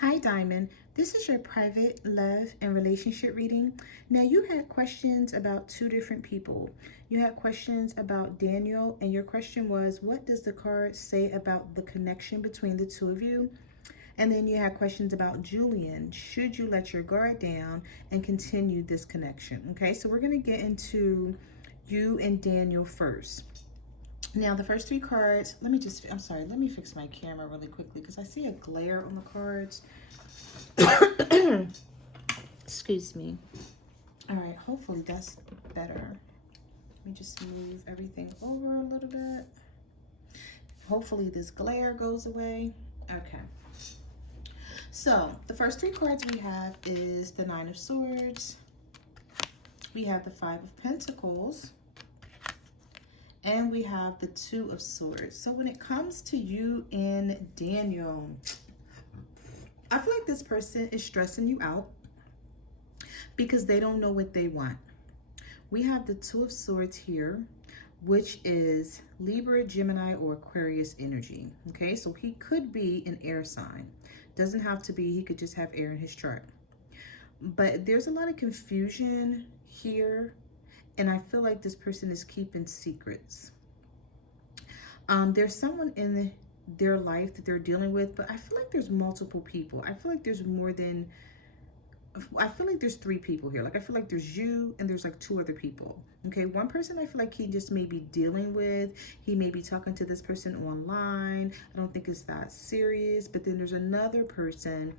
Hi, Diamond. This is your private love and relationship reading. Now, you had questions about two different people. You had questions about Daniel, and your question was, what does the card say about the connection between the two of you? And then you had questions about Julian. Should you let your guard down and continue this connection? Okay, so we're going to get into you and Daniel first. Now, the first three cards, I'm sorry, let me fix my camera really quickly because I see a glare on the cards. Excuse me. All right, hopefully that's better. Let me just move everything over a little bit. Hopefully this glare goes away. Okay. So the first three cards we have is the Nine of Swords. We have the Five of Pentacles. And we have the Two of Swords. So when it comes to you and Daniel, I feel like this person is stressing you out because they don't know what they want. We have the Two of Swords here, which is Libra, Gemini, or Aquarius energy. Okay, so he could be an air sign. Doesn't have to be, he could just have air in his chart. But there's a lot of confusion here, and I feel like this person is keeping secrets. There's someone in their life that they're dealing with, but I feel like there's multiple people. I feel like there's there's three people here. Like, I feel like there's you and there's like two other people. Okay, one person I feel like he just may be dealing with. He may be talking to this person online. I don't think it's that serious. But then there's another person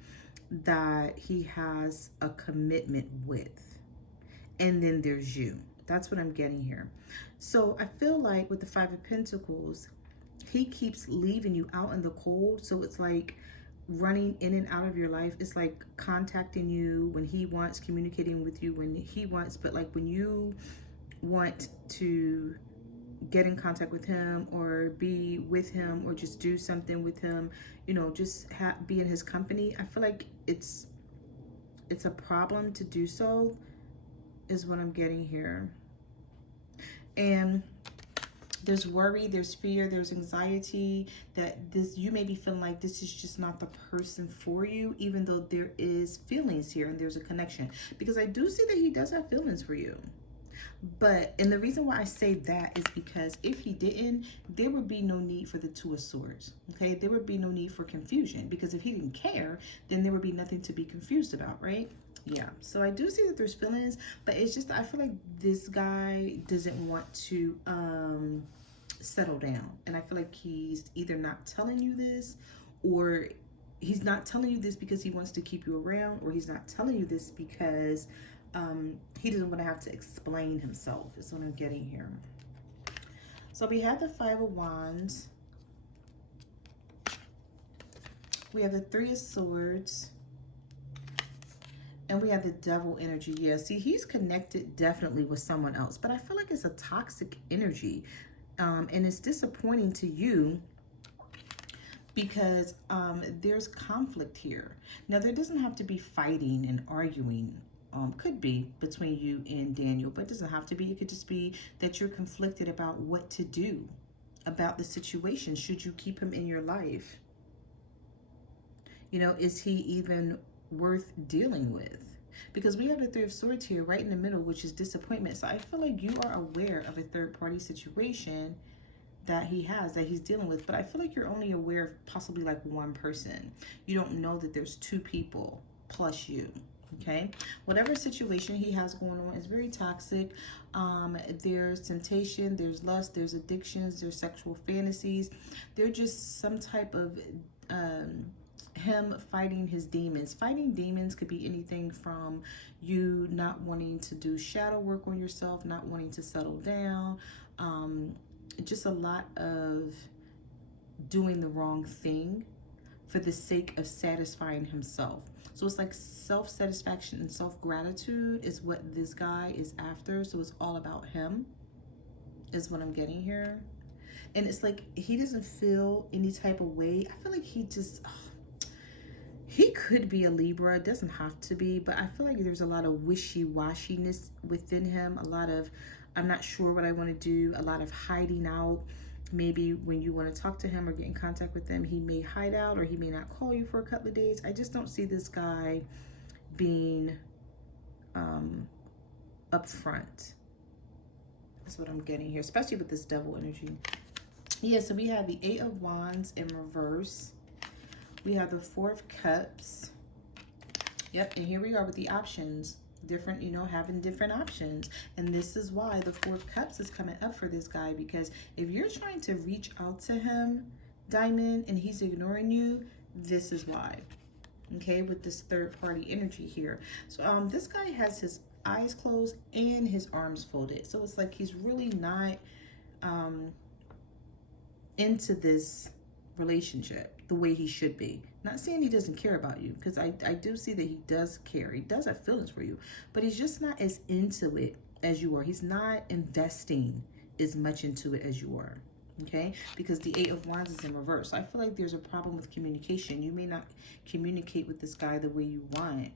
that he has a commitment with. And then there's you. That's what I'm getting here. So I feel like with the Five of Pentacles, he keeps leaving you out in the cold. So it's like running in and out of your life. It's like contacting you when he wants, communicating with you when he wants, but like when you want to get in contact with him or be with him or just do something with him, you know, just be in his company, I feel like it's a problem to do so, is what I'm getting here. And there's worry, there's fear, there's anxiety that you may be feeling like this is just not the person for you, even though there is feelings here and there's a connection. Because I do see that he does have feelings for you. And the reason why I say that is because if he didn't, there would be no need for the Two of Swords. Okay, there would be no need for confusion, because if he didn't care, then there would be nothing to be confused about, right? Yeah, so I do see that there's feelings, but it's just, I feel like this guy doesn't want to settle down. And I feel like he's either not telling you this, or he's not telling you this because he wants to keep you around, or he's not telling you this because he doesn't want to have to explain himself, is what I'm getting here. So we have the Five of Wands. We have the Three of Swords. And we have the Devil energy. Yeah, see, he's connected definitely with someone else, but I feel like it's a toxic energy. And it's disappointing to you because there's conflict here. Now, there doesn't have to be fighting and arguing. Could be between you and Daniel, but it doesn't have to be. It could just be that you're conflicted about what to do about the situation. Should you keep him in your life? You know, is he even worth dealing with? Because we have the Three of Swords here right in the middle, which is disappointment. So I feel like you are aware of a third-party situation that he's dealing with, but I feel like you're only aware of possibly like one person. You don't know that there's two people plus you. Okay, whatever situation he has going on is very toxic. There's temptation, there's lust, there's addictions, there's sexual fantasies. They're just some type of him fighting his demons. Fighting demons could be anything from you not wanting to do shadow work on yourself, not wanting to settle down, just a lot of doing the wrong thing for the sake of satisfying himself. So it's like self-satisfaction and self-gratitude is what this guy is after. So it's all about him, is what I'm getting here. And it's like he doesn't feel any type of way. I feel like he just... he could be a Libra, it doesn't have to be, but I feel like there's a lot of wishy-washiness within him, a lot of, I'm not sure what I want to do, a lot of hiding out, Maybe when you want to talk to him or get in contact with him, he may hide out or he may not call you for a couple of days. I just don't see this guy being upfront. That's what I'm getting here, especially with this devil energy. Yeah, so we have the 8 of Wands in reverse. We have the 4 of Cups. Yep, and here we are with the options. Different, you know, having different options. And this is why the 4 of Cups is coming up for this guy, because if you're trying to reach out to him, Diamond, and he's ignoring you, this is why. Okay, with this third party energy here. So this guy has his eyes closed and his arms folded. So it's like he's really not into this relationship the way he should be. Not saying he doesn't care about you, because I do see that he does care. He does have feelings for you, but he's just not as into it as you are. He's not investing as much into it as you are. Okay, because the 8 of Wands is in reverse. I feel like there's a problem with communication. You may not communicate with this guy the way you want.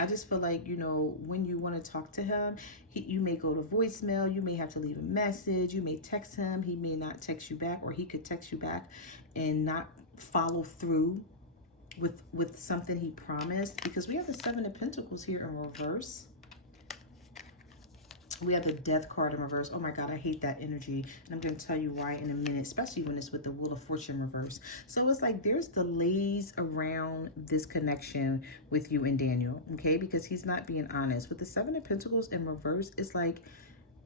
I just feel like, you know, when you want to talk to him, you may go to voicemail, you may have to leave a message, you may text him, he may not text you back, or he could text you back and not follow through with something he promised, because we have the 7 of Pentacles here in reverse. We have the Death card in reverse. Oh my God, I hate that energy. And I'm going to tell you why in a minute, especially when it's with the Wheel of Fortune reverse. So it's like there's delays around this connection with you and Daniel, okay? Because he's not being honest. With the 7 of Pentacles in reverse, it's like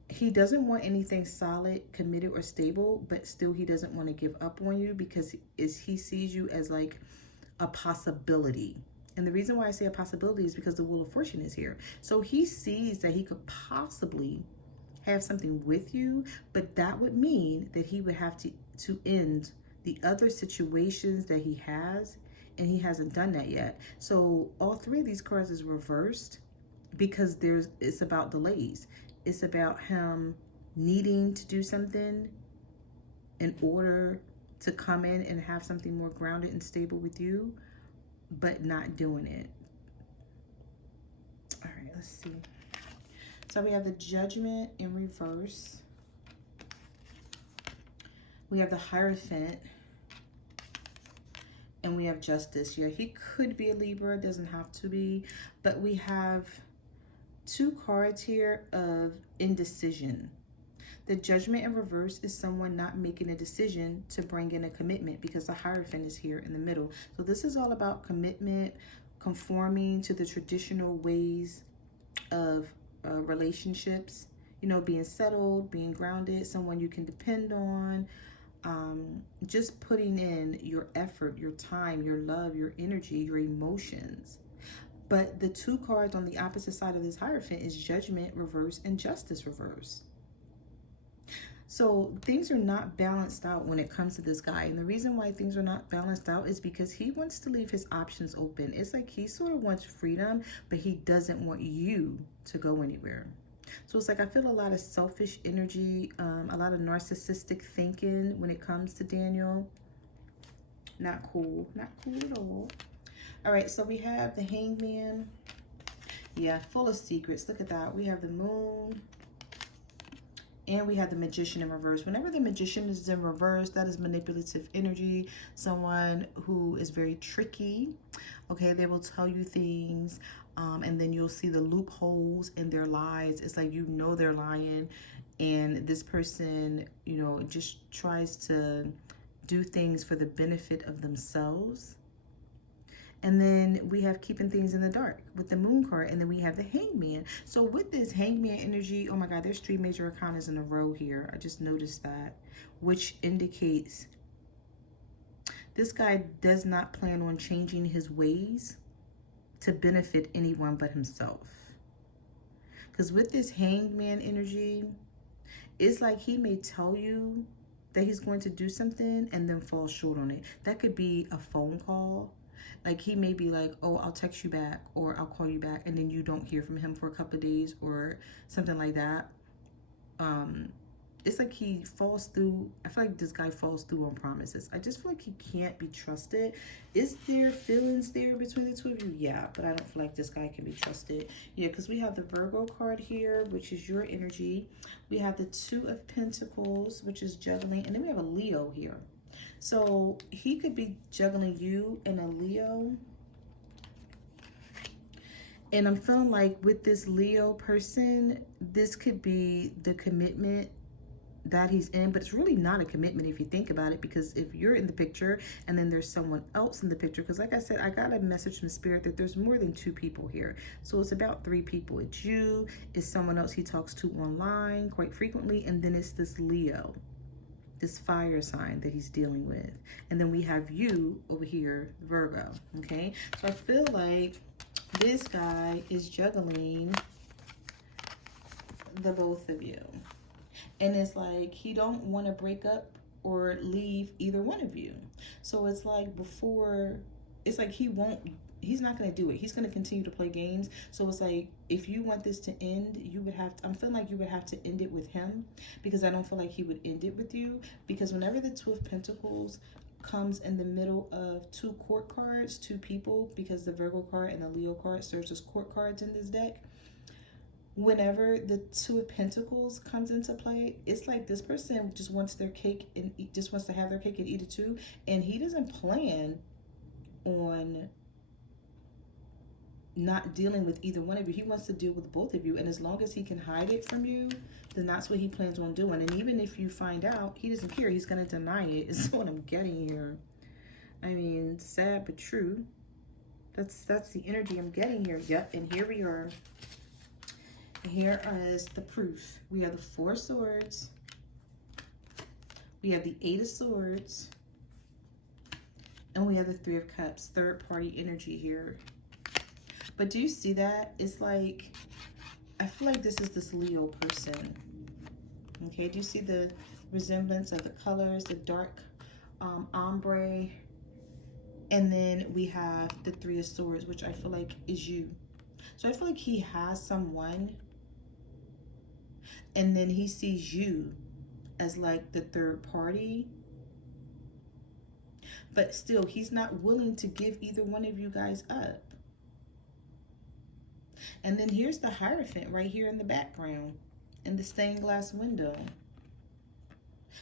he doesn't want anything solid, committed, or stable, but still he doesn't want to give up on you, because he sees you as like a possibility. And the reason why I say a possibility is because the Wheel of Fortune is here. So he sees that he could possibly have something with you, but that would mean that he would have to end the other situations that he has, and he hasn't done that yet. So all 3 of these cards is reversed, because it's about delays. It's about him needing to do something in order to come in and have something more grounded and stable with you, but not doing it. All right, let's see. So we have the Judgment in reverse. We have the Hierophant. And we have Justice. Yeah, he could be a Libra, doesn't have to be. But we have 2 cards here of indecision. The Judgment in reverse is someone not making a decision to bring in a commitment, because the Hierophant is here in the middle. So this is all about commitment, conforming to the traditional ways of relationships, you know, being settled, being grounded, someone you can depend on, just putting in your effort, your time, your love, your energy, your emotions. But the 2 cards on the opposite side of this Hierophant is Judgment reverse and Justice reverse. So things are not balanced out when it comes to this guy. And the reason why things are not balanced out is because he wants to leave his options open. It's like he sort of wants freedom, but he doesn't want you to go anywhere. So it's like I feel a lot of selfish energy, a lot of narcissistic thinking when it comes to Daniel. Not cool. Not cool at all. All right, so we have the Hangman. Yeah, full of secrets. Look at that. We have the Moon. And we have the Magician in reverse. Whenever the Magician is in reverse, that is manipulative energy. Someone who is very tricky. Okay, they will tell you things, and then you'll see the loopholes in their lies. It's like, you know, they're lying, and this person, you know, just tries to do things for the benefit of themselves. And then we have keeping things in the dark with the Moon card. And then we have the Hangman. So with this Hangman energy, oh my God, there's 3 major arcanas in a row here. I just noticed that, which indicates this guy does not plan on changing his ways to benefit anyone but himself. Because with this Hangman energy, it's like he may tell you that he's going to do something and then fall short on it. That could be a phone call. Like he may be like, oh, I'll text you back, or I'll call you back, and then you don't hear from him for a couple of days or something like that. it's like he falls through. I feel like this guy falls through on promises. I just feel like he can't be trusted. Is there feelings there between the two of you? Yeah, but I don't feel like this guy can be trusted. Yeah, because we have the Virgo card here, which is your energy. We have the Two of Pentacles, which is juggling. And then we have a Leo here. So he could be juggling you and a Leo. And I'm feeling like with this Leo person, this could be the commitment that he's in, but it's really not a commitment if you think about it, because if you're in the picture and then there's someone else in the picture, because like I said, I got a message from Spirit that there's more than 2 people here. So it's about 3 people. It's you, it's someone else he talks to online quite frequently, and then it's this Leo, this fire sign that he's dealing with. And then we have you over here, Virgo, okay? So I feel like this guy is juggling the both of you. And it's like he don't want to break up or leave either one of you. So it's like before, it's like he's not going to do it. He's going to continue to play games. So it's like, if you want this to end, you would have to, I'm feeling like you would have to end it with him, because I don't feel like he would end it with you. Because whenever the Two of Pentacles comes in the middle of 2 court cards, 2 people, because the Virgo card and the Leo card serves as court cards in this deck. Whenever the Two of Pentacles comes into play, it's like this person just wants their cake and just wants to have their cake and eat it too. And he doesn't plan on not dealing with either one of you. He wants to deal with both of you. And as long as he can hide it from you, then that's what he plans on doing. And even if you find out, he doesn't care. He's going to deny it, is what I'm getting here. I mean, sad but true. That's the energy I'm getting here. Yep, and here we are. Here is the proof. We have the 4 swords. We have the 8 of swords. And we have the 3 of cups. Third party energy here. But do you see that? It's like, I feel like this is this Leo person. Okay, do you see the resemblance of the colors, the dark ombre? And then we have the 3 of swords, which I feel like is you. So I feel like he has someone, and then he sees you as like the third party. But still, he's not willing to give either one of you guys up. And then here's the Hierophant right here in the background, in the stained glass window.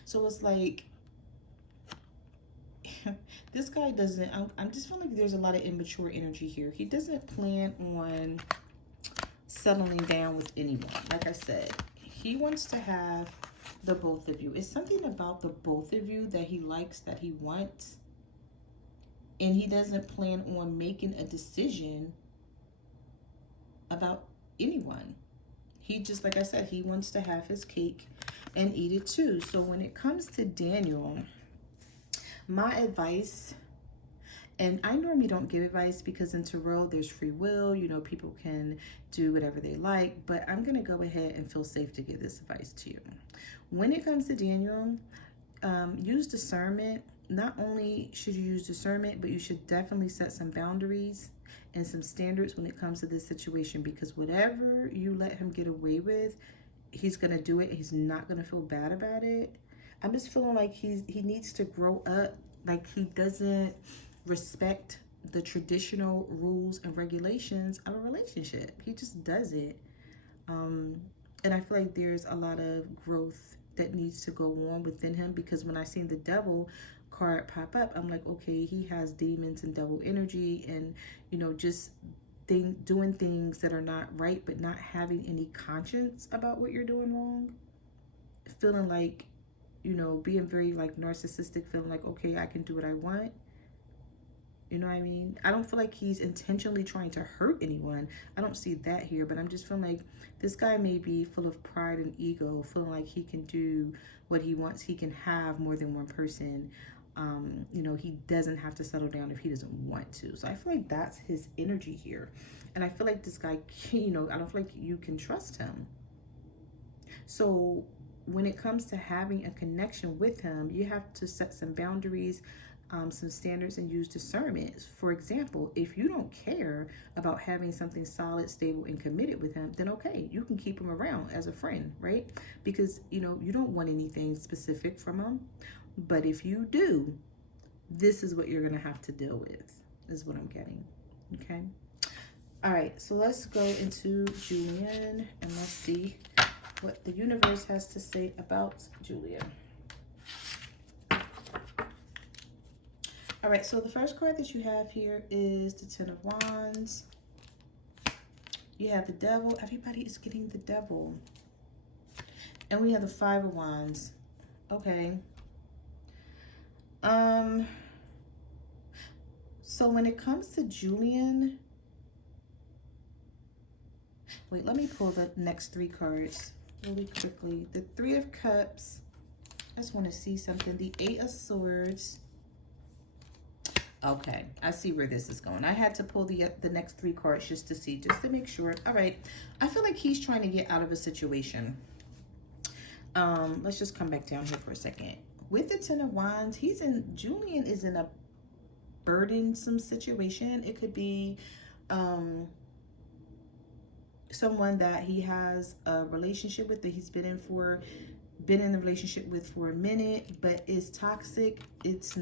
So it's like, this guy doesn't, I'm just feeling like there's a lot of immature energy here. He doesn't plan on settling down with anyone. Like I said, he wants to have the both of you. It's something about the both of you that he likes, that he wants. And he doesn't plan on making a decision about anyone. He just, like I said, he wants to have his cake and eat it too. So when it comes to Daniel, my advice, and I normally don't give advice because in tarot there's free will, you know, people can do whatever they like, but I'm going to go ahead and feel safe to give this advice to you. When it comes to Daniel, use discernment. Not only should you use discernment, but you should definitely set some boundaries and some standards when it comes to this situation, because whatever you let him get away with, he's going to do it. He's not going to feel bad about it. I'm just feeling like he needs to grow up. Like he doesn't respect the traditional rules and regulations of a relationship. He just does it. And I feel like there's a lot of growth that needs to go on within him, because when I seen the Devil card pop up, I'm like, okay, he has demons and devil energy, and you know, just doing things that are not right, but not having any conscience about what you're doing wrong. Feeling like, you know, being very like narcissistic, feeling like, okay, I can do what I want. You know what I mean? I don't feel like he's intentionally trying to hurt anyone. I don't see that here, but I'm just feeling like this guy may be full of pride and ego, feeling like he can do what he wants. He can have more than one person. You know, he doesn't have to settle down if he doesn't want to. So I feel like that's his energy here. And I feel like this guy, you know, I don't feel like you can trust him. So when it comes to having a connection with him, you have to set some boundaries. some standards and use discernment. For example, if you don't care about having something solid, stable, and committed with him, then okay, you can keep him around as a friend, right? Because, you know, you don't want anything specific from him. But if you do, this is what you're going to have to deal with, is what I'm getting, okay? All right, so let's go into Julian and let's see what the universe has to say about Julian. All right, so the first card that you have here is the Ten of Wands. You have the Devil. Everybody is getting the Devil. And we have the Five of Wands. Okay. So when it comes to Julian, wait, let me pull the next three cards really quickly. The Three of Cups. I just want to see something. The Eight of Swords. Okay, I see where this is going. I had to pull the next three cards just to make sure. All right, I feel like he's trying to get out of a situation. Let's just come back down here for a second. With the Ten of Wands, Julian is in a burdensome situation. It could be someone that he has a relationship with, that he's been in a relationship with for a minute, but is toxic. It's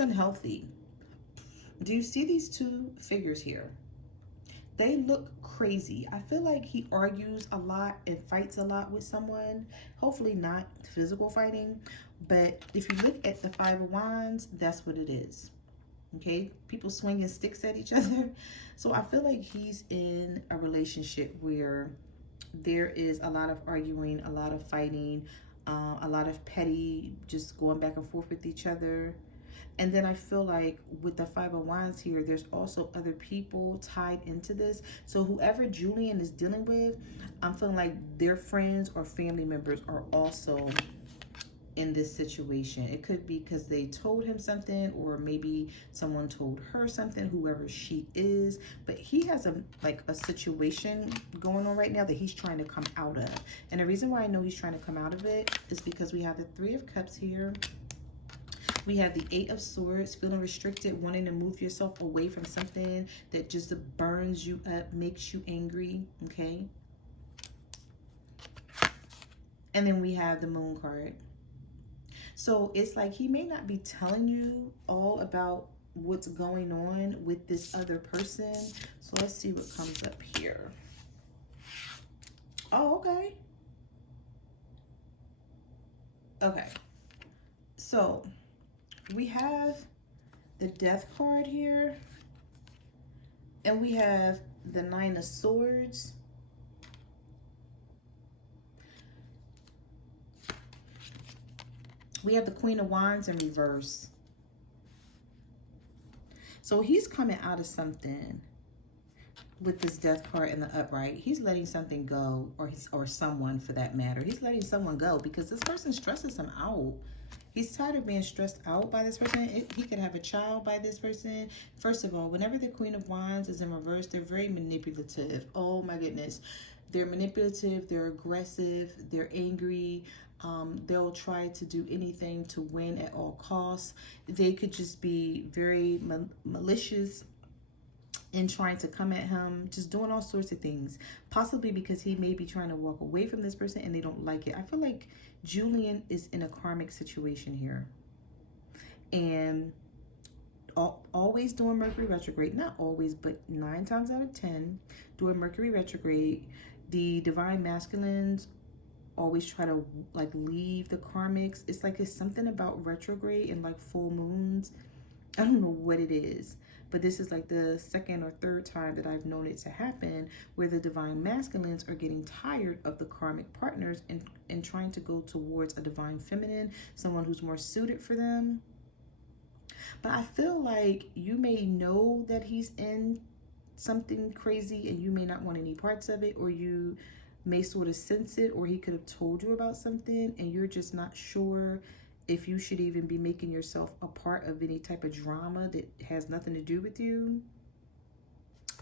unhealthy. Do you see these two figures here? They look crazy. I feel like he argues a lot and fights a lot with someone. Hopefully not physical fighting, but if you look at the Five of Wands, that's what it is. Okay, people swinging sticks at each other. So I feel like he's in a relationship where there is a lot of arguing, a lot of fighting, a lot of petty, just going back and forth with each other. And then I feel like with the Five of Wands here, there's also other people tied into this. So whoever Julian is dealing with, I'm feeling like their friends or family members are also in this situation. It could be because they told him something, or maybe someone told her something, whoever she is. But he has a situation going on right now that he's trying to come out of. And the reason why I know he's trying to come out of it is because we have the Three of Cups here. We have the Eight of Swords, feeling restricted, wanting to move yourself away from something that just burns you up, makes you angry, okay? And then we have the Moon card. So it's like he may not be telling you all about what's going on with this other person. So let's see what comes up here. Oh, okay. Okay. So we have the Death card here, and we have the Nine of Swords. We have the Queen of Wands in reverse. So he's coming out of something with this Death card in the upright. He's letting something go, or someone for that matter. He's letting someone go because this person stresses him out. He's tired of being stressed out by this person. He could have a child by this person. First of all, whenever the Queen of Wands is in reverse, they're very manipulative. Oh my goodness. They're manipulative, they're aggressive, they're angry. They'll try to do anything to win at all costs. They could just be very malicious in trying to come at him, just doing all sorts of things, possibly because he may be trying to walk away from this person and they don't like it. I feel like Julian is in a karmic situation here, and always doing Mercury retrograde. Not always, but 9 times out of 10 doing Mercury retrograde. The divine masculines always try to like leave the karmics. It's like it's something about retrograde and like full moons. I don't know what it is, but this is like the second or third time that I've known it to happen, where the divine masculines are getting tired of the karmic partners and trying to go towards a divine feminine, someone who's more suited for them. But I feel like you may know that he's in something crazy and you may not want any parts of it, or you may sort of sense it, or he could have told you about something and you're just not sure if you should even be making yourself a part of any type of drama that has nothing to do with you.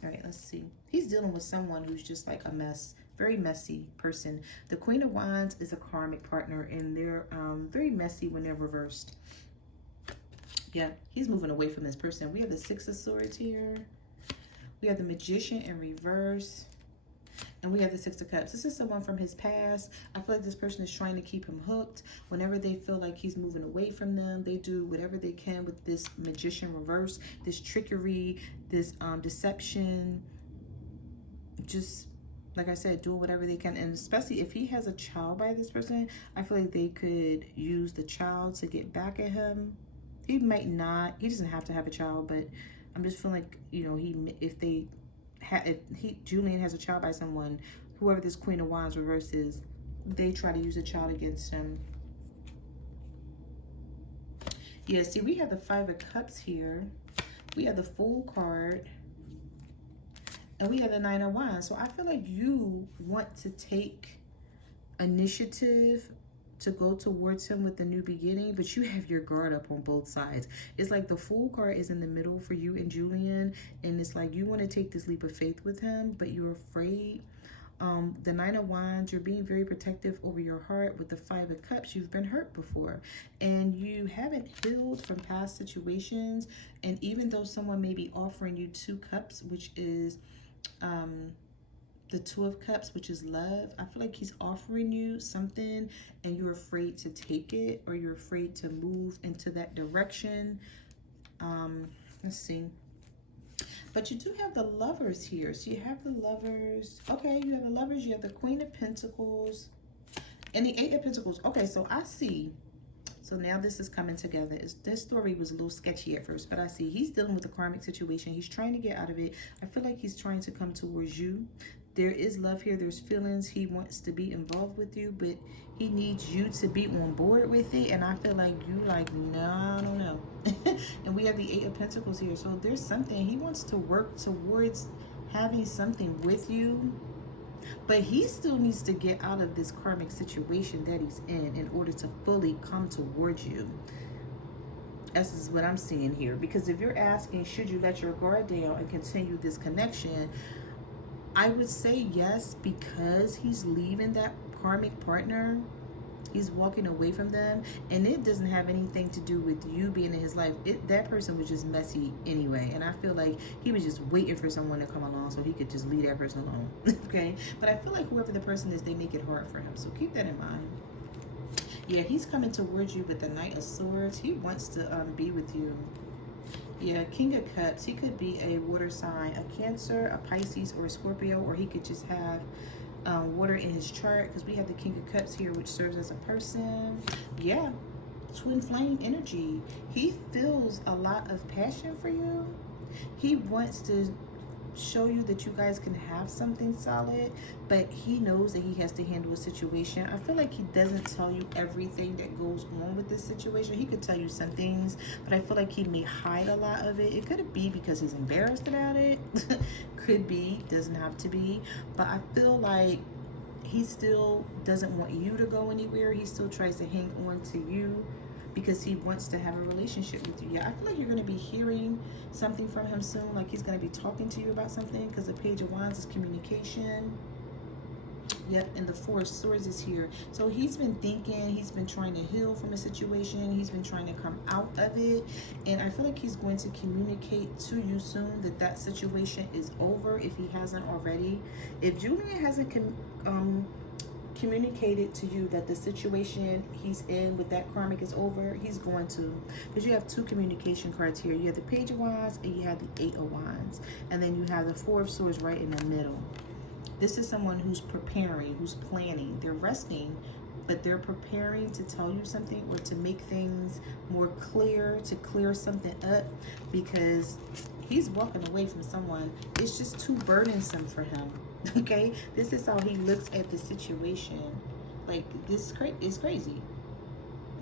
All right, let's see. He's dealing with someone who's just like a mess, very messy person. The Queen of Wands is a karmic partner, and they're very messy when they're reversed. Yeah, he's moving away from this person. We have the Six of Swords here. We have the Magician in reverse. And we have the Six of Cups. This is someone from his past. I feel like this person is trying to keep him hooked. Whenever they feel like he's moving away from them, they do whatever they can with this Magician reverse, this trickery, this deception. Just, like I said, do whatever they can. And especially if he has a child by this person, I feel like they could use the child to get back at him. He might not. He doesn't have to have a child, but I'm just feeling like, you know, Julian has a child by someone, whoever this Queen of Wands reverse is, they try to use a child against him. Yeah, see, we have the Five of Cups here. We have the Fool card. And we have the Nine of Wands. So I feel like you want to take initiative to go towards him with a new beginning, but you have your guard up on both sides. It's like the Fool card is in the middle for you and Julian, and it's like you want to take this leap of faith with him, but you're afraid. The Nine of Wands, you're being very protective over your heart. With the Five of Cups, you've been hurt before and you haven't healed from past situations. And even though someone may be offering you Two Cups, which is the Two of Cups, which is love, I feel like he's offering you something and you're afraid to take it, or you're afraid to move into that direction. Let's see. But you do have the Lovers here. So you have the Lovers. Okay, you have the Lovers. You have the Queen of Pentacles and the Eight of Pentacles. Okay, so I see. So now this is coming together. This story was a little sketchy at first, but I see he's dealing with a karmic situation. He's trying to get out of it. I feel like he's trying to come towards you. There is love here. There's feelings. He wants to be involved with you, but he needs you to be on board with it. And I feel like you like, no, I don't know. And we have the Eight of Pentacles here. So there's something. He wants to work towards having something with you, but he still needs to get out of this karmic situation that he's in order to fully come towards you. This is what I'm seeing here. Because if you're asking, should you let your guard down and continue this connection, I would say yes, because he's leaving that karmic partner. He's walking away from them, and it doesn't have anything to do with you being in his life. That person was just messy anyway, and I feel like he was just waiting for someone to come along so he could just leave that person alone. Okay, but I feel like whoever the person is, they make it hard for him, so keep that in mind. Yeah, he's coming towards you with the Knight of Swords. He wants to be with you. Yeah, King of Cups. He could be a water sign, a Cancer, a Pisces, or a Scorpio, or he could just have water in his chart, because we have the King of Cups here, which serves as a person. Yeah, twin flame energy. He feels a lot of passion for you. He wants to show you that you guys can have something solid, but he knows that he has to handle a situation. I feel like he doesn't tell you everything that goes on with this situation. He could tell you some things, but I feel like he may hide a lot of it. It could be because he's embarrassed about it. Could be, doesn't have to be, but I feel like he still doesn't want you to go anywhere. He still tries to hang on to you because he wants to have a relationship with you. Yeah, I feel like you're going to be hearing something from him soon, like he's going to be talking to you about something, because the Page of Wands is communication. Yep, and the Four of Swords is here. So he's been thinking, he's been trying to heal from a situation, he's been trying to come out of it, and I feel like he's going to communicate to you soon that that situation is over, if he hasn't already. If Julian hasn't communicated to you that the situation he's in with that karmic is over, he's going to, because you have two communication cards here. You have the Page of Wands and you have the Eight of Wands, and then you have the Four of Swords right in the middle. This is someone who's preparing, who's planning. They're resting, but they're preparing to tell you something or to make things more clear, to clear something up, because he's walking away from someone. It's just too burdensome for him. Okay, this is how he looks at the situation. Like, this is crazy.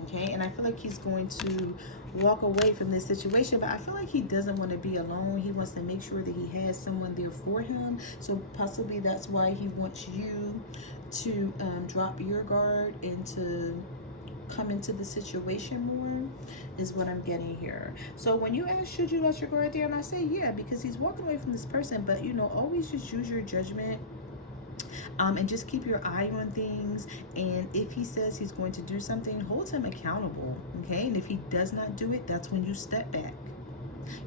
Okay, and I feel like he's going to walk away from this situation, but I feel like he doesn't want to be alone. He wants to make sure that he has someone there for him. So possibly that's why he wants you to drop your guard and to come into the situation more, is what I'm getting here. So when you ask, should you let your guard down, I say yeah, because he's walking away from this person, but you know, always just use your judgment. And just keep your eye on things. And if he says he's going to do something, hold him accountable, okay? And if he does not do it, that's when you step back.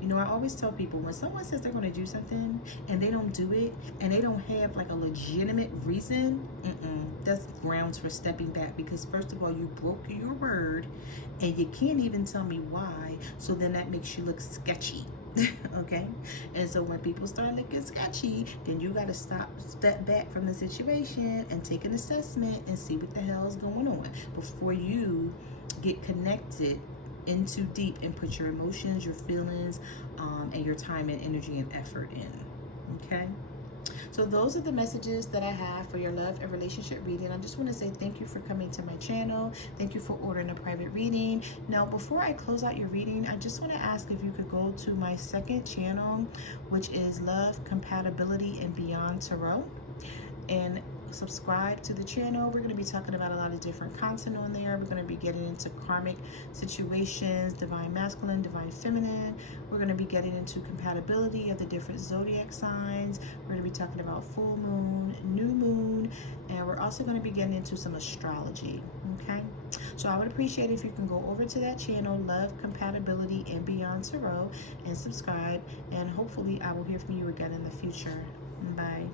You know, I always tell people, when someone says they're going to do something and they don't do it, and they don't have like a legitimate reason, that's grounds for stepping back. Because first of all, you broke your word and you can't even tell me why. So then that makes you look sketchy. Okay, and so when people start looking sketchy, then you got to step back from the situation and take an assessment and see what the hell is going on before you get connected in too deep and put your emotions, your feelings, and your time and energy and effort in. Okay, so those are the messages that I have for your love and relationship reading. I just want to say thank you for coming to my channel. Thank you for ordering a private reading. Now, before I close out your reading, I just want to ask if you could go to my second channel, which is Love, Compatibility, and Beyond Tarot, and subscribe to the channel. We're going to be talking about a lot of different content on there. We're going to be getting into karmic situations, divine masculine, divine feminine. We're going to be getting into compatibility of the different zodiac signs. We're going to be talking about full moon, new moon, and we're also going to be getting into some astrology. Okay, so I would appreciate if you can go over to that channel, Love, Compatibility, and Beyond Tarot, and subscribe, and hopefully I will hear from you again in the future. Bye.